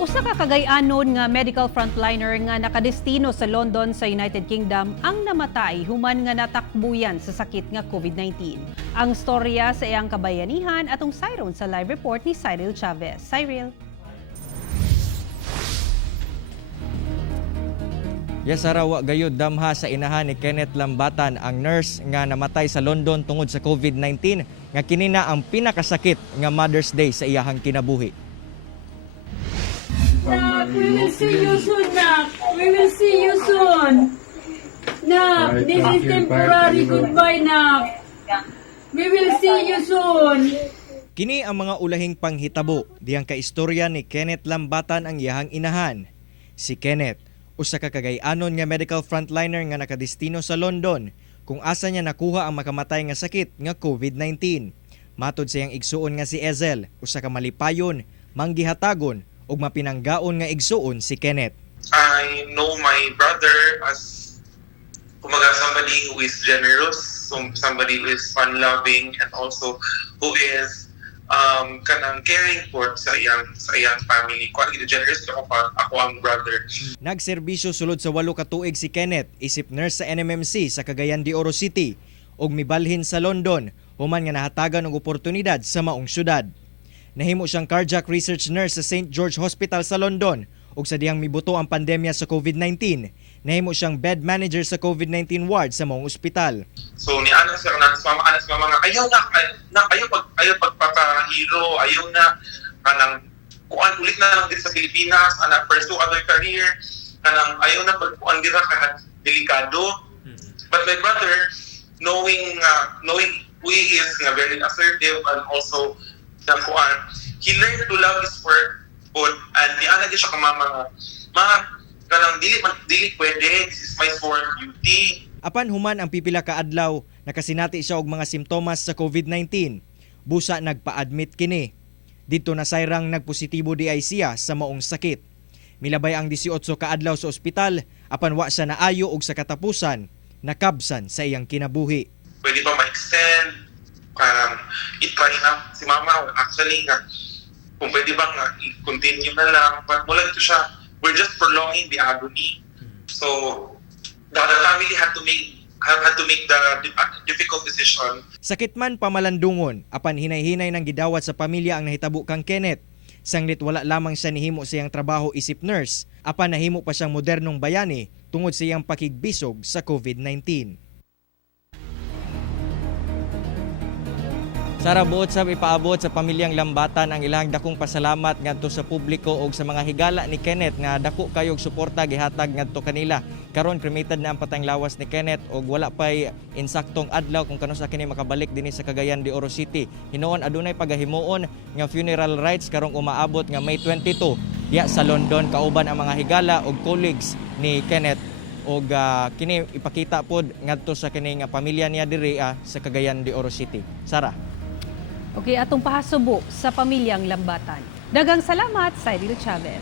Usa ka kagay-anon nga medical frontliner nga nakadestino sa London sa United Kingdom ang namatay human nga natakbuyan sa sakit nga COVID-19. Ang storya sa iyang kabayanihan atong sayron sa live report ni Cyril Chavez. Cyril. Yasarawa gayud damha sa inahan ni Kenneth Lambatan, ang nurse nga namatay sa London tungod sa COVID-19 nga kini na ang pinakasakit nga Mother's Day sa iyahang kinabuhi. Nak, we will see you soon, Nak. We will see you soon. Nak, this is temporary. Goodbye, Nak. We will see you soon. Kini ang mga ulahing panghitabo diyang kaistorya ni Kenneth Lambatan ang iyahang inahan. Si Kenneth, usa ka kagay-anon nga medical frontliner nga nakadestino sa London kung asa niya nakuha ang makamatay nga sakit nga COVID-19. Matod sa iyang igsuon nga si Ezel, usa ka malipayon, manggihatagon ug mapinanggaon nga igsuon si Kenneth. I know my brother as somebody who is generous, somebody who is fun-loving, and also who is kanang caring for sa iyang family. Kung generous ako ang brother. Nagserbisyo sulod sa 8 ka tuig si Kenneth, isip nurse sa NMMC sa Cagayan de Oro City ug mibalhin sa London human nga nahatagan og oportunidad sa maong syudad. Nahimo siyang cardiac research nurse sa St. George Hospital sa London ug sa diyang mibuto ang pandemya sa COVID-19, nahimo siyang bed manager sa COVID-19 ward sa maong ospital. So ni ana sa mga ayaw ayaw pagpaka-hero, ayaw na kanang kuan ulit na lang dito sa Pilipinas, ana pursue other career, kanang ayaw na pagkuan dira kanang delikado. But my brother, knowing who he is, very assertive, and also he learned to love his work, and ni ana siya kanang dili pwede, this is my sworn duty. Apan human ang pipila ka adlaw, nakasinati siya og mga simptomas sa COVID-19. Busa nagpa-admit kini. Dito na sayrang nagpositibo di ay siya sa maong sakit. Milabay ang 18 ka adlaw sa ospital, apan wa siya naayo og sa katapusan, nakabsan sa iyang kinabuhi. Pwede ba ma-extend? I-try na si mama actually nga kung pwede bang i-continue na lang. Mula dito siya, we're just prolonging the agony. So the family had to make the difficult decision. Sakit man pamalandungon, apan hinay-hinay nang gidawat sa pamilya ang nahitabo kang Kenneth. Sanglit wala lamang siya nihimo sa iyang trabaho isip nurse, apan nahimo pa siyang modernong bayani tungod sa iyang pakigbisog sa COVID-19. Sara, buot sa ipaabot sa pamilyang Lambatan ang ilang dakong pasalamat ngadto sa publiko og sa mga higala ni Kenneth nga dako kayog suporta gihatag ngadto kanila. Karon cremated na ang patayng lawas ni Kenneth og wala pay insaktong adlaw kung kano sa kini makabalik dinhi sa Cagayan de Oro City. Hinuon adunay pagahimuon nga funeral rites karong umaabot nga May 22 diya sa London, kauban ang mga higala og colleagues ni Kenneth og kini ipakita pod ngadto sa kini nga pamilya niya diri sa Cagayan de Oro City. Sara. Okay, atong pahasubo sa pamilyang Lambatan. Daghang salamat, Cyril Chavez.